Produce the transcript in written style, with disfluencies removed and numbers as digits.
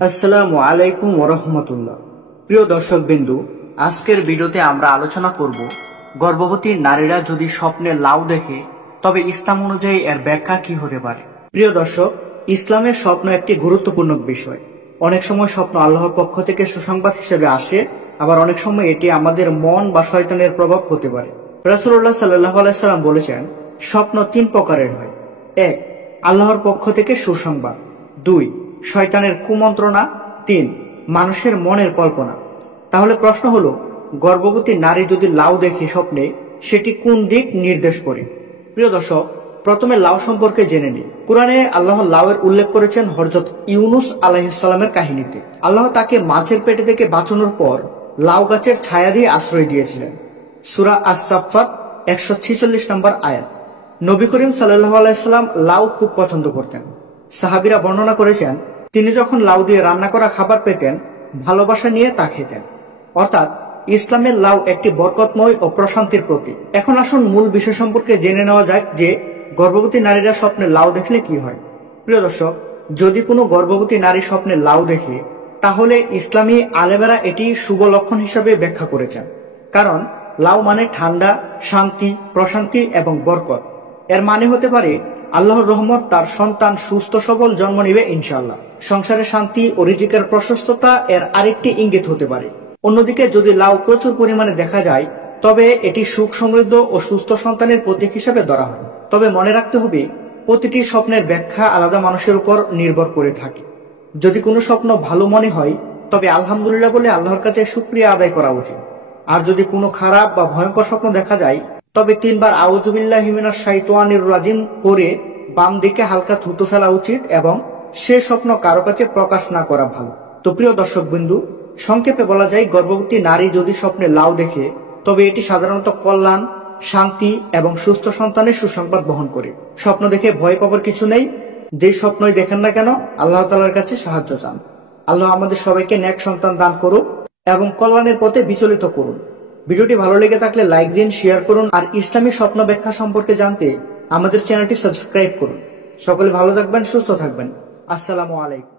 আসসালামু আলাইকুম ওরহমতুল্লাহ। প্রিয় দর্শক বিন্দু, আজকের ভিডিওতে আমরা আলোচনা করব গর্ভবতী নারীরা যদি স্বপ্নে লাউ দেখে তবে ইসলাম অনুযায়ী এর ব্যাখ্যা কি হতে পারে। প্রিয় দর্শক, ইসলামের স্বপ্ন একটি গুরুত্বপূর্ণ বিষয়। অনেক সময় স্বপ্ন আল্লাহর পক্ষ থেকে সুসংবাদ হিসেবে আসে, আবার অনেক সময় এটি আমাদের মন বা শয়তানের প্রভাব হতে পারে। রাসূলুল্লাহ সাল্লাল্লাহু আলাইহি সাল্লাম বলেছেন, স্বপ্ন তিন প্রকারের হয়। ১. আল্লাহর পক্ষ থেকে সুসংবাদ। ২. শয়তানের কুমন্ত্রণা। ৩. মানুষের মনের কল্পনা। তাহলে প্রশ্ন হলো, গর্ভবতী নারী যদি লাউ দেখে স্বপ্নে, সেটি কোন দিক নির্দেশ করে? প্রিয় দর্শক, প্রথমে লাউ সম্পর্কে জেনে নিই। কুরআনে আল্লাহ লাউয়ের উল্লেখ করেছেন হযরত ইউনুস আলাইহিস সালামের কাহিনীতে। আল্লাহ তাকে মাছের পেটে থেকে বাঁচানোর পর লাউ গাছের ছায়া দিয়ে আশ্রয় দিয়েছিলেন। সূরা আস-সাফফাত 146 নম্বর আয়াত। নবী করিম সাল্লাল্লাহু আলাইহি সাল্লাম লাউ খুব পছন্দ করতেন। সাহাবীরা বর্ণনা করেছেন, তিনি যখন লাউ দিয়ে রান্না করা খাবার পেতেন, ভালোবাসা নিয়ে তা খেতেন। অর্থাৎ ইসলামের লাউ একটি বরকতময় ও প্রশান্তির প্রতীক। এখন আসুন মূল বিষয় সম্পর্কে জেনে নেওয়া যাক যে গর্ভবতী নারীরা স্বপ্নে লাউ দেখলে কি হয়। প্রিয় দর্শক, যদি কোনো গর্ভবতী নারী স্বপ্নে লাউ দেখে, তাহলে ইসলামী আলেমেরা এটি শুভ লক্ষণ হিসাবে ব্যাখ্যা করেছেন। কারণ লাউ মানে ঠান্ডা, শান্তি, প্রশান্তি এবং বরকত। এর মানে হতে পারে আল্লাহর রহমত তার সন্তান সুস্থ সবল জন্ম নেবে ইনশাআল্লাহ। সংসারে শান্তি ও রিজিকের প্রশস্ততা এর আরেকটি ইঙ্গিত হতে পারে। অন্যদিকে যদি লাউ প্রচুর পরিমাণে দেখা যায়, তবে এটি সুখ সমৃদ্ধ ও সুস্থ সন্তানের প্রতীক হিসাবে ধরা হয়। তবে মনে রাখতে হবে, প্রতিটি স্বপ্নের ব্যাখ্যা আলাদা মানুষের উপর নির্ভর করে থাকে। যদি কোনো স্বপ্ন ভালো মনে হয়, তবে আলহামদুলিল্লাহ বলে আল্লাহর কাছে শুকরিয়া আদায় করা উচিত। আর যদি কোনো খারাপ বা ভয়ঙ্কর স্বপ্ন দেখা যায়, তবে 3 বার আউযু বিল্লাহি মিনাশ শাইতানির রাজিম পড়ে বাম দিকে হালকা থুতু ফেলা উচিত এবং সে স্বপ্ন কারো কাছে প্রকাশ না করা ভালো। তো প্রিয় দর্শক বিন্দু, সংক্ষেপে বলা যায়, গর্ভবতী নারী যদি স্বপ্নে লাউ দেখে, তবে এটি সাধারণত কল্যাণ, শান্তি এবং সুস্থ সন্তানের সুসংবাদ বহন করে। স্বপ্ন দেখে ভয় পাবার কিছু নেই। যে স্বপ্নই দেখেন না কেন, আল্লাহ তাআলার কাছে সাহায্য চান। আল্লাহ আমাদের সবাইকে নেক সন্তান দান করুন এবং কল্যাণের পথে বিচলিত করুন। ভিডিওটি ভালো লেগে থাকলে লাইক দিন, শেয়ার করুন, আর ইসলামী স্বপ্ন ব্যাখ্যা সম্পর্কে জানতে আমাদের চ্যানেলটি সাবস্ক্রাইব করুন। সকলে ভালো থাকবেন, সুস্থ থাকবেন। আসসালামু আলাইকুম।